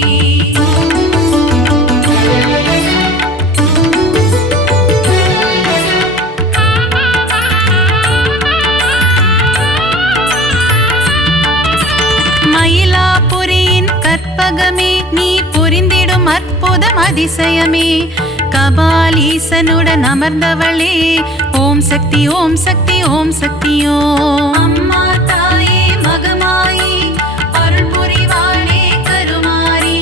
மயிலாபுரியின் கற்பகமே, நீ புரிந்திடும் அற்புதம் அதிசயமே, கபாலீசனுடன் அமர்ந்தவளே ஓம் சக்தி ஓம் சக்தி ஓம் சக்தி ஓம். அம்மா தாயே மகமாயி அருள் புரிவாளே கருமாரி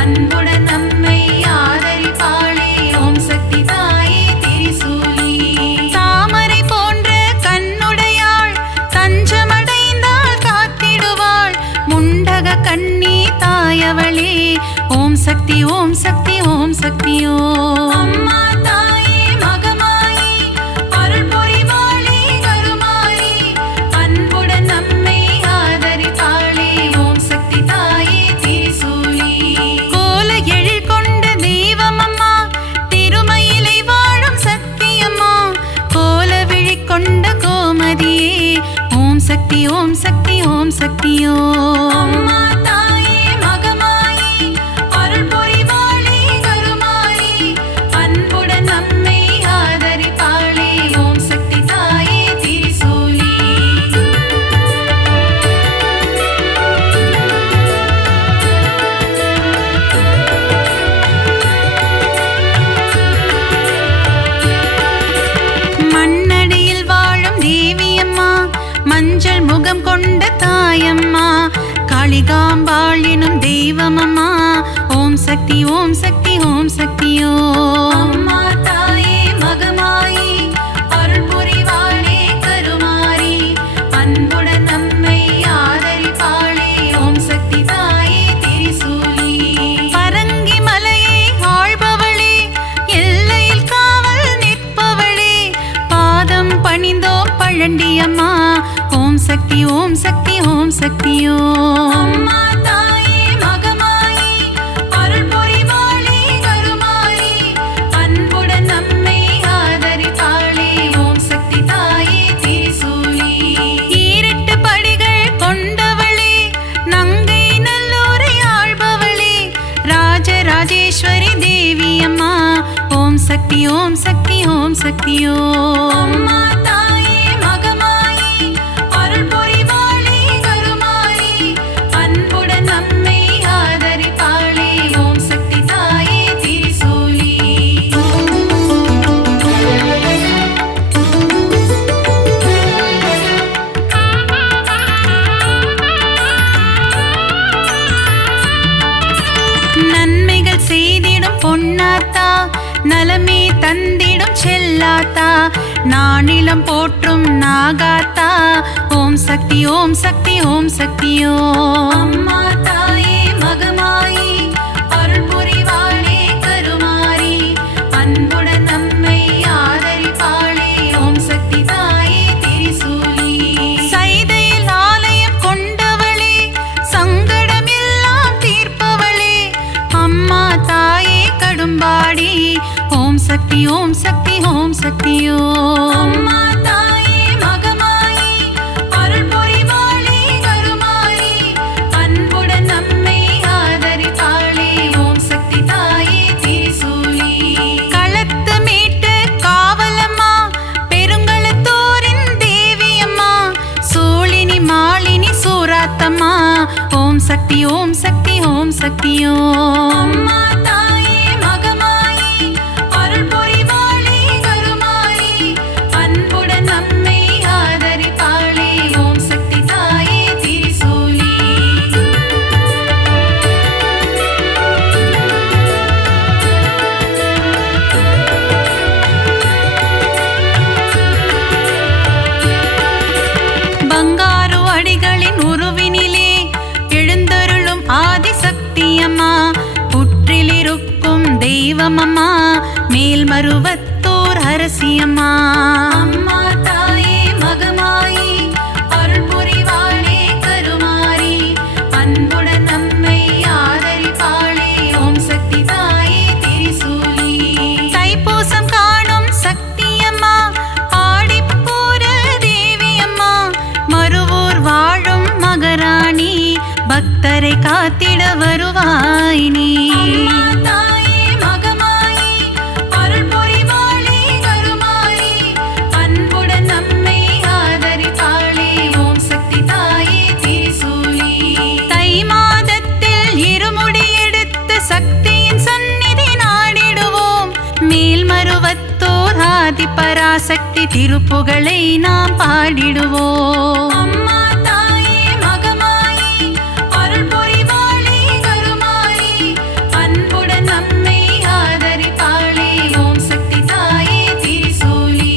அன்புடன் நம்மை ஆதரிப்பாளே ஓம் சக்தி தாயே திரிசூலி. தாமரை போன்ற கண்ணுடையாள், தஞ்சமடைந்தாள் காத்திடுவாள், முண்டக கண்ணி தாயவளே ஓம் சக்தி ஓம் சக்தி ஓம் சக்தி ஓம். அம்மா தாயே மகமாயி அருள் புரிவாளே கருமாரி அன்புடன் நம்மை ஆதரிப்பாளே ஓம் சக்தி தாயே திரிசூலி. கோல எழில் கொண்ட தெய்வமம்மா, திருமயிலை வாழும் சக்தியம்மா, கோல விழி கொண்ட கோமதியே ஓம் சக்தி ஓம் சக்தி ஓம் சக்தி ஓம். அம்மா தாயே மகமாயி அருள் புரிவாளே கருமாரி அன்புடன் நம்மை ஆதரிப்பாளே ஓம் சக்தி தாயே திரிசூலி. மண்ணடியில் வாழும் தேவியம்மா, மஞ்சள் முகம் கொண்ட தாயம்மா, காளிகாம்பாள் எனும் தெய்வமம்மா ஓம் சக்தி ஓம் சக்தி ஓம் சக்தி ஓம். அம்மா தாயே மகமாயி அருள் புரிவாளே கருமாரி அன்புடன் நம்மை ஆதரிப்பாளே ஓம் சக்தி தாயே திரிசூலி. பரங்கி மலையை ஆள்பவளே, எல்லையில் காவல் நிற்பவளே, பாதம் பணிந்தோம் பழண்டியம்மா ஓம் சக்தி ஓம் சக்தி ஓம் சக்தி ஓம். அம்மா தாயே மகமாயி அருள் புரிவாளே கருமாரி அன்புடன் நம்மை ஆதரிப்பாளே ஓம் சக்தி தாயே திரிசூலி. ஈரெட்டு படிகள் கொண்டவளே, நங்கை நல்லூரை ஆள்பவளே, ராஜராஜேஸ்வரி தேவியம்மா ஓம் சக்தி ஓம் சக்தி ஓம் சக்தி ஓம். அம்மா தாயே மகமாயி அருள் புரிவாளே கருமாரி அன்புடன் நம்மை ஆதரிப்பாளே ஓம் சக்தி தாயே திரிசூலி. நன்மைகள் செய்திடும் பொன்னாத்தா, நலமே தந்திடும் செல்லாத்தா, நானிலம் போற்றும் நாகாத்தா ஓம் சக்தி ஓம் சக்தி ஓம் சக்தி ஓம். அம்மா தாயே மகமாயி அருள் புரிவாளே கருமாரி அன்புடன் நம்மை சக்தி ஓம் சக்தி ஓம் சக்தி ஓம். அம்மா தாயே மகமாயி அருள் புரிவாளே கருமாரி அன்புடன் நம்மை ஆதரிப்பாளே ஓம் சக்தி தாயே திரிசூலி. களத்து மீட்டு காவலம்மா பெருங்களத்தூரின் தேவியம்மா சூழினி மாலினி சூராத்தம்மா ஓம் சக்தி ஓம் சக்தி ஓம் சக்தி ஓம். அம்மா தாயே மகமாயி அருள் புரிவாளே கருமாரி அன்புடன் நம்மை ஆதரிப்பாளே ஓம் சக்தி தாயே திரிசூலி. பங்காரு அடிகளின் உருவினிலே எழுந்தருளும் ஆதிசக்தியம்மா புற்றிலிருக்கும் தெய்வமம்மா மேல்மருவத்தூர் அரசியம்மா. அம்மா தாயே மகமாயி அருள் புரிவாளே கருமாரி அன்புடன் நம்மை ஆதரிப்பாளே ஓம் சக்தி தாயே திரிசூலி. தைப்பூசம் காணும் சக்தியம்மா ஆடிப்பூர தேவியம்மா மருவூர் வாழும் மகராணி பக்தரை காத்திட வருவாய் நீ. அம்மா தாயே மகமாயி அருள் புரிவாளே கருமாரி அன்புடன் நம்மை ஆதரிப்பாளே ஓம் சக்தி தாயே திரிசூலி. தை மாதத்தில் இருமுடி எடுத்து சக்தியின் சந்நிதி நாடிடுவோம் மேல்மருவத்தோர் ஆதி பராசக்தி திருப்புகழை நாம் பாடிடுவோம். அம்மா தாயே மகமாயி அருள் புரிவாளே கருமாரி அன்புடன் நம்மை ஆதரிப்பாளே ஓம் சக்தி தாயே திரிசூலி.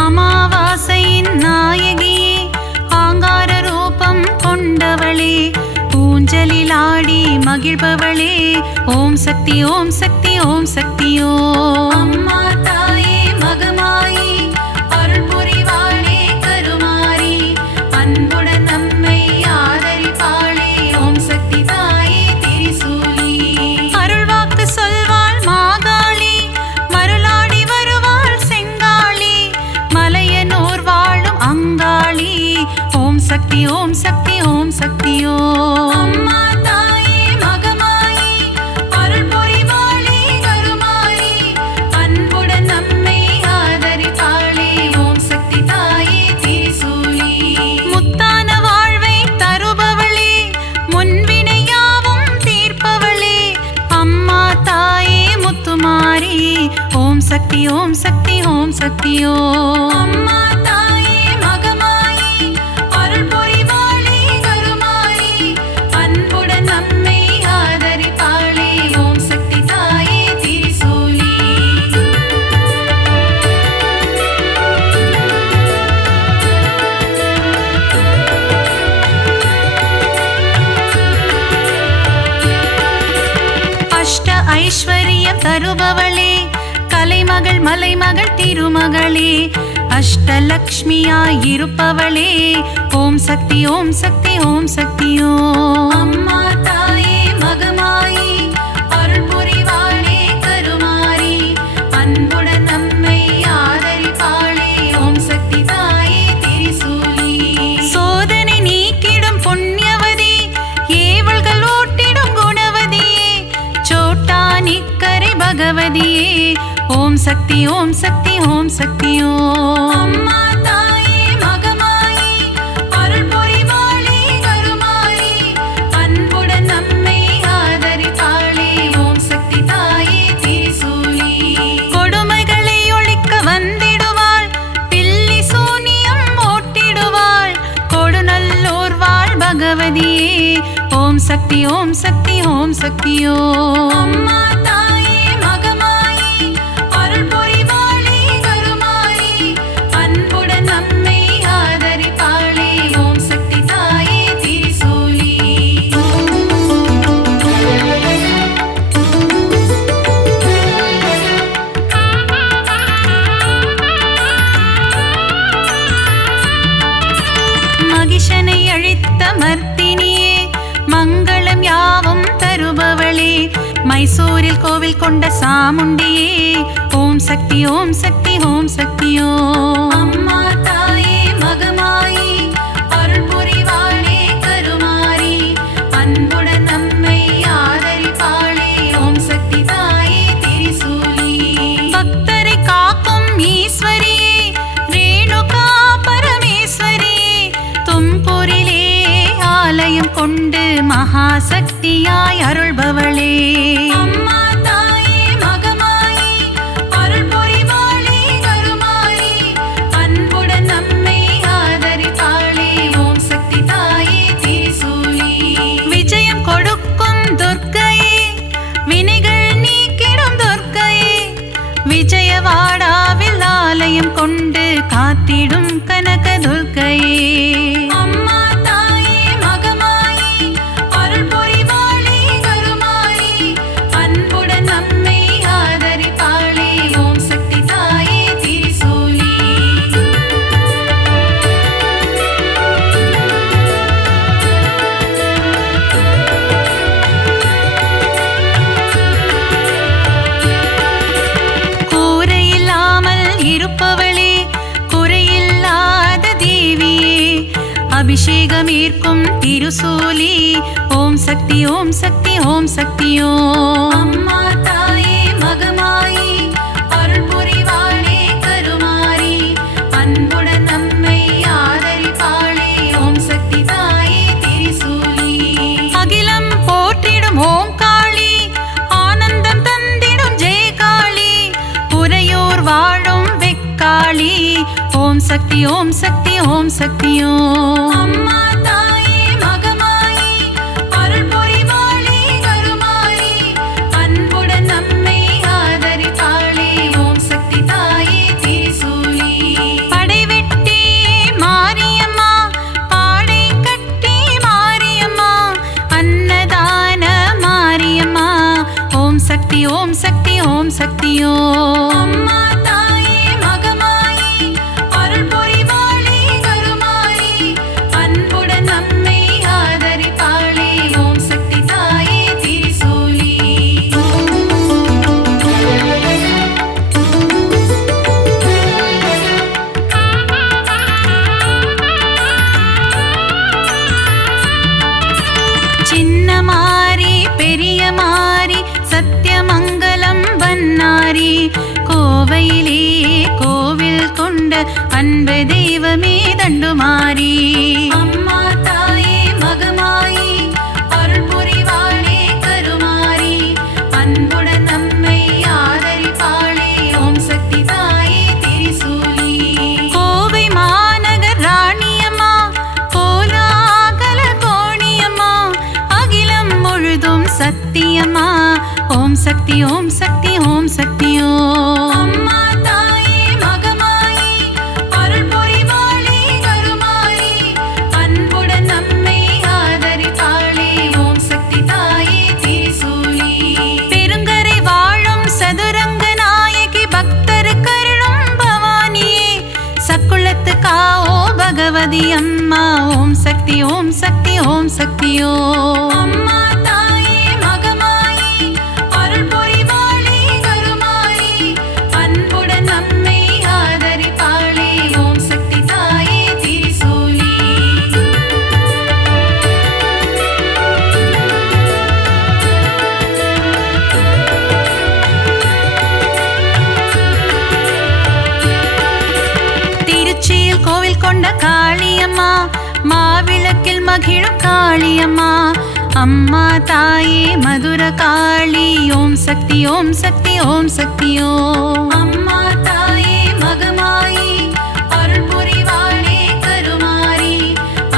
அமாவாசையின் நாயகியே ஆங்கார ரூபம் கொண்டவளே ஊஞ்சலில் ஆடி மகிழ்பவளே ஓம் சக்தி ஓம் சக்தி ஓம் சக்தி ஓம். அம்மா தாயே மகமாயி அருள் புரிவாளே கருமாரி அன்புடன் நம்மை ஆதரிப்பாளே ஓம் சக்தி தாயே திரிசூலி. அருள்வாக்கு சொல்வாள் மாகாளி மருளாடி வருவாள் செங்காளி மலையனூர் வாழும் அங்காளி ஓம் சக்தி ஓம் சக்தி ஓம் சக்தி ஓம். அம்மா தாயே மகமாயி அருள் புரிவாளே கருமாரி அன்புடன் நம்மை ஆதரிப்பாளே ஓம் சக்தி தாயே திரிசூலி. முத்தான வாழ்வை தருபவளே முன்வினையாவும் தீர்ப்பவளே அம்மா தாயே முத்துமாரி ஓம் சக்தி ஓம் சக்தி ஓம் சக்தி ஓம். அம்மா தாயே மகமாயி அருள் புரிவாளே கருமாரி அன்புடன் நம்மை ஆதரிப்பாளே ஓம் சக்தி தாயே திரிசூலி. அஷ்ட ஐஸ்வர்யம் தருபவளே கலைமகள் மலைமகள் திருமகளே அஷ்டலக்ஷ்மியாய் இருப்பவளே ஓம் சக்தி ஓம் சக்தி ஓம் சக்தி ஓம். அம்மா தாயே மகமாயி அருள் புரிவாளே கருமாரி அன்புடன் நம்மை ஆதரிப்பாளே ஓம் சக்தி தாயே திரிசூலி. சோதனை நீக்கிடும் புண்ணியவதி ஏவல்கள் ஓட்டிடும் குணவதியே சோட்டா நிக்கரை பகவதியே ஓம் சக்தி ஓம் சக்தி ஓம் சக்தி ஓம். அம்மா தாயே மகமாயி அருள் புரிவாளே கருமாரி அன்புடன் நம்மை ஆதரிப்பாளே ஓம் சக்தி தாயே திரிசூலி. கொடுமைகளை ஒழிக்க வந்திடுவாள் பில்லி சூனியம் ஓட்டிடுவாள் கொடுநல்லூர் வாழ் பகவதியே ஓம் சக்தி ஓம் சக்தி ஓம் சக்தி ஓம். அம்மா தாயே மகமாயி அருள் புரிவாளே கருமாரி அன்புடன் நம்மை ஆதரிப்பாளே ஓம் சக்தி தாயே திரிசூலி. கோவில் கொண்ட சாமுண்டியே ஓம் சக்தி ஓம் சக்தி ஓம் சக்தியோ. அம்மா தாயே மகமாயி அருள் புரிவாளே கருமாரி அன்புடன் நம்மை ஆதரிப்பாளே ஓம் சக்தி தாயே திரிசூலி. பக்தரை காக்கும் ஈஸ்வரியே ரேணுகா பரமேஸ்வரியே தும்பூரிலே ஆலயம் கொண்டு மகாசக்தியாய் அருள்பவளே. அம்மா தாயே மகமாயி அருள் புரிவாளே கருமாரி அன்புடன் நம்மை ஆதரிப்பாளே ஓம் சக்தி தாயே திரிசூலி. விஜயம் கொடுக்கும் துர்க்கையே வினைகள் நீக்கிடும் துர்க்கையே விஜயவாடாவில் ஆலயம் கொண்டு காத்திடும் கனக துர்க்கையே. அம்மா தாயே மகமாயி அருள் புரிவாளே கருமாரி அன்புடன் நம்மை ஆதரிப்பாளே ஓம் சக்தி தாயே திரிசூலி. கூரையில்லாமல் இருப்பவளே குறையில்லாத தேவியே அபிஷேகம் ஏற்கும் திருசூலி ஓம் சக்தி ஓம் சக்தி ஓம் சக்தியோ. அம்மா தாயே மகமாயி அருள் புரிவாளே கருமாரி அன்புடன் நம்மை ஆதரிப்பாளே ஓம் சக்தி தாயே திரிசூலி. அகிலம் போற்றிடும் ஓம் காளி ஆனந்தம் தந்திடும் ஜெய காளி உறையூர் வாழும் வெக்காளி ஓம் சக்தி ஓம் சக்தி ஓம் சக்தியோ. அம்மா தாயே மகமாயி அருள் புரிவாளே கருமாரி அன்புடன் நம்மை ஆதரிப்பாளே ஓம் சக்தி தாயே திரிசூலி. படைவெட்டி மாரியம்மா பாடை கட்டி மாரியம்மா அன்னதான மாரியம்மா ஓம் சக்தி ஓம் சக்தி ஓம் சக்தியோ. அம்மா தாயே மகமாயி அருள் புரிவாளே கருமாரி அன்புடன் நம்மை ஆதரிப்பாளே ஓம் சக்தி தாயே திரிசூலி. சின்ன மாரி பெரிய மாரி சத்தியமங்கலம் பன்னாரி கோவையிலே கோவில் கொண்ட அன்பு தெய்வமே தண்டுமாரி. அம்மா தாயே மகமாயி அருள் புரிவாளே கருமாரி அன்புடன் நம்மை ஆதரிப்பாளே ஓம் சக்தி தாயே திரிசூலி. கோவை மாநகர் ராணியம்மா கோலாகல கோணியம்மா அகிலம் முழுதும் சத்தியம்மா ஓம் சக்தி ஓம் சக்தி ஓம் சக்தியோ. அம்மா தாயே மகமாயி அருள் புரிவாளே கருமாரி அன்புடன் நம்மை ஆதரிப்பாளே ஓம் சக்தி தாயே திரிசூலி. பெருங்கரை வாழும் சதுரங்க நாயகி பக்தர் கருளும் பவானியே சக்குளத்து காவோ பகவதி அம்மா ஓம் சக்தி ஓம் சக்தி ஓம் சக்தியோ. அம்மா தாயே மகமாயி அருள் புரிவாளே கருமாரி அன்புடன் நம்மை ஆதரிப்பாளே ஓம் சக்தி தாயே திரிசூலி. திருச்சியில் கோவில் கொண்ட காளியம்மா மாவிளக்கில் மகிழும் காளியம்மா அம்மா தாயே மதுர காளி ஓம் சக்தி ஓம் சக்தி ஓம் சக்தியோ. அம்மா தாயே மகமாயி அருள் புரிவாளே கருமாரி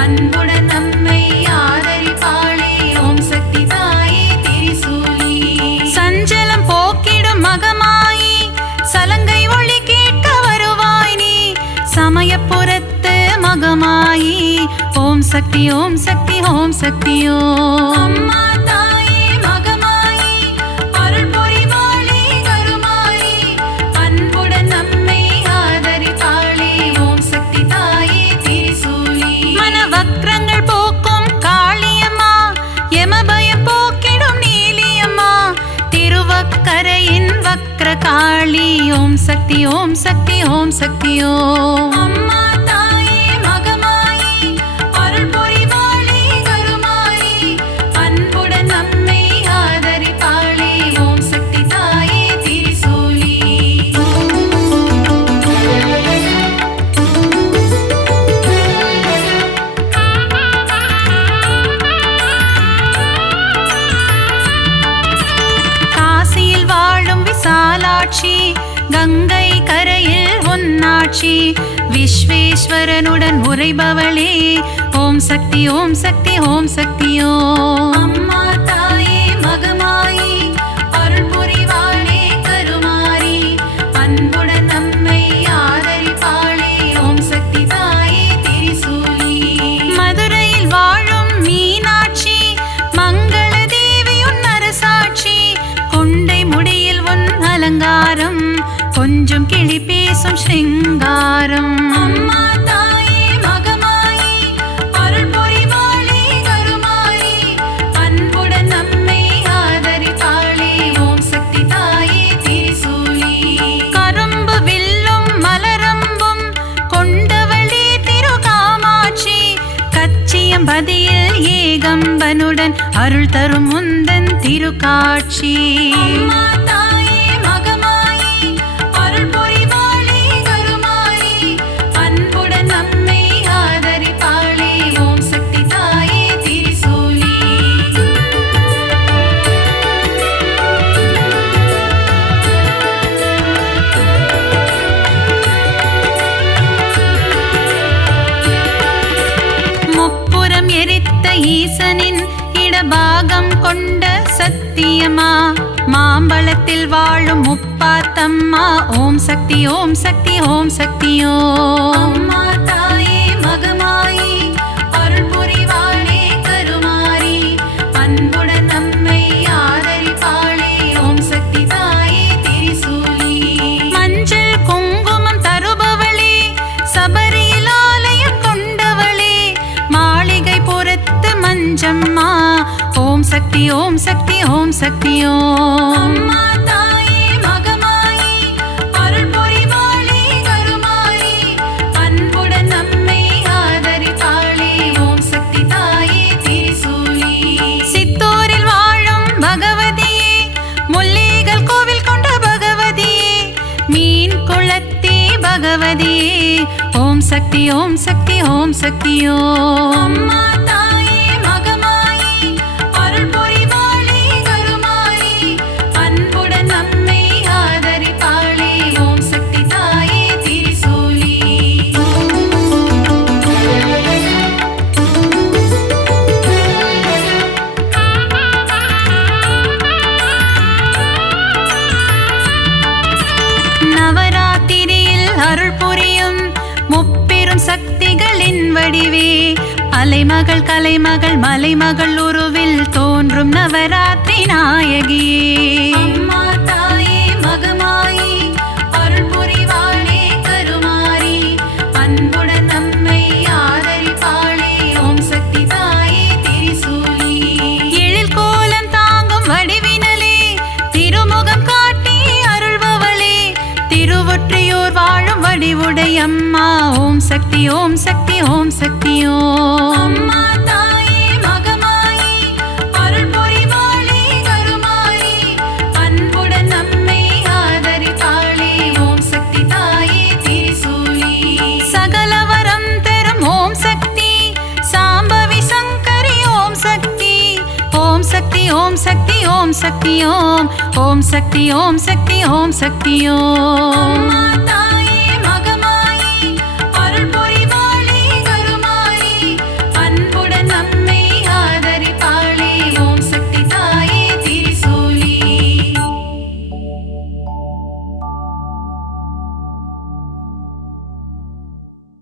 அன்புடன் நம்மை ஆதரிப்பாளே ஓம் சக்தி தாயே திரிசூலி. சஞ்சலம் போக்கிடும் மகமாயி சலங்கை ஒளி கேட்க வருவாய் நீ சமயபுரத்து மகமாயி ஓம் சக்தி ஓம் சக்தி ஓம் சக்தியோ. அம்மா தாயே மகமாயி அருள் புரிவாளே கருமாரி அன்புடன் நம்மை ஆதரிப்பாளே ஓம் சக்தி தாயே திரிசூலி. மனவக்ரங்கள் போக்கும் காளியம்மா யமபயம் போக்கிடும் நீலியம்மா திருவக்கரை காளி ஓம் சக்தி ஓம் சக்தி ஓம் சக்தி ஓம். அம்மா தாயே மகமாயி அருள் புரிவாளே கருமாயி அன்புடன் நம்மை ஆதரிப்பாளே ஓம் சக்தி தாயே திரிசூலி. காசியில் வாழும் விசாலாட்சி கங்கை கரையில் உன்னாட்சி விஸ்வேஸ்வரனுடன் உரைபவளே ஓம் சக்தி ஓம் சக்தி ஓம் சக்தி ஓம். அம்மா தாயே மகமாயி அருள் புரிவாளே கருமாரி அன்புடன் நம்மை ஆதரிப்பாளே ஓம் சக்தி தாயே திரிசூலி. மதுரையில் வாழும் மீனாட்சி மங்கள தேவி உன் அரசாட்சி கொண்டை முடியில் உன் அலங்காரம் கொஞ்சம் கிளி பேசும் ஸ்ருங்காரம். அம்மா தாயே மகமாயி அருள் புரிவாளே கருமாரி அன்புடன் நம்மை ஆதரிப்பாளே ஓம் சக்தி தாயே திரிசூலி. கரும்பு வில்லும் மலரம்பும் கொண்டவளே திருகாமாட்சி கச்சியம்பதியில் ஏகம்பனுடன் அருள் தரும் முந்தன் திருக்காட்சி. அம்மா தாயே மகமாயி அருள் புரிவாளே கருமாரி அன்புடன் நம்மை ஆதரிப்பாளே ஓம் சக்தி தாயே திரிசூலி. முப்புறம் எரித்த ஈசனின் இடபாகம் கொண்ட சத்தியமா மாம்பழத்தில் வாழும் முப்பாத்தம்மா ஓம் சக்தி ஓம் சக்தி ஓம் சக்தி ஓம். அம்மா தாயே மகமாயி அருள் புரிவாளே கருமாரி அன்புடன் நம்மை ஆதரிப்பாளே ஓம் சக்தி தாயே திரிசூலி. மஞ்சள் குங்குமம் தருபவளே சபரியில் ஆலயம் கொண்டவளே மாளிகை புறத்து மஞ்சம்மா ஓம் சக்தி ஓம் சக்தி ஓம் சக்தி ஓம். அம்மா தாயே மகமாயி அருள் புரிவாளே கருமாரி அன்புடன் நம்மை ஆதரிப்பாளே ஓம் சக்தி தாயே திரிசூலி. சித்தூரில் வாழும் பகவதியே முல்லைகள் கோவில் கொண்ட பகவதியே மீன் குளத்தி பகவதியே ஓம் சக்தி ஓம் சக்தி ஓம் சக்தி ஓம். அம்மா தாயே மகமாயி அருள் புரிவாளே கருமாரி அன்புடன் நம்மை ஆதரிப்பாளே ஓம் சக்தி தாயே திரிசூலி. நவராத்திரியில் அருள் புரியும் முப்பெரும் சக்திகளின் வடிவே அலைமகள் கலைமகள் மலைமகள் உருவில் தோன்றும் நவராத்திரி நாயகியே. அம்மா தாயே மகமாயி அருள் புரிவாளே கருமாரி அன்புடன் நம்மை ஆதரிப்பாளே ஓம் சக்தி தாயே திரிசூலி. எழில் கோலம் தாங்கும் வடிவினலே திருமுகம் காட்டி அருள்பவளே திருவொற்றியூர் வாழும் வடிவுடையம்மா ஓம் சக்தி ஓம் சக்தி ஓம் சக்தி ஓம். அம்மா தாயே மகமாயி அருள் புரிவாளே கருமாரி அன்புடன் நம்மை ஆதரிப்பாளே ஓம் சக்தி தாயே திரிசூலி. சகலவரம் தரும் ஓம் சக்தி சாம்பவி சங்கரி ஓம் சக்தி ஓம் சக்தி ஓம் சக்தி ஓம் சக்தி ஓம் ஓம் சக்தி ஓம் சக்தி ஓம் சக்தி ஓம். அம்மா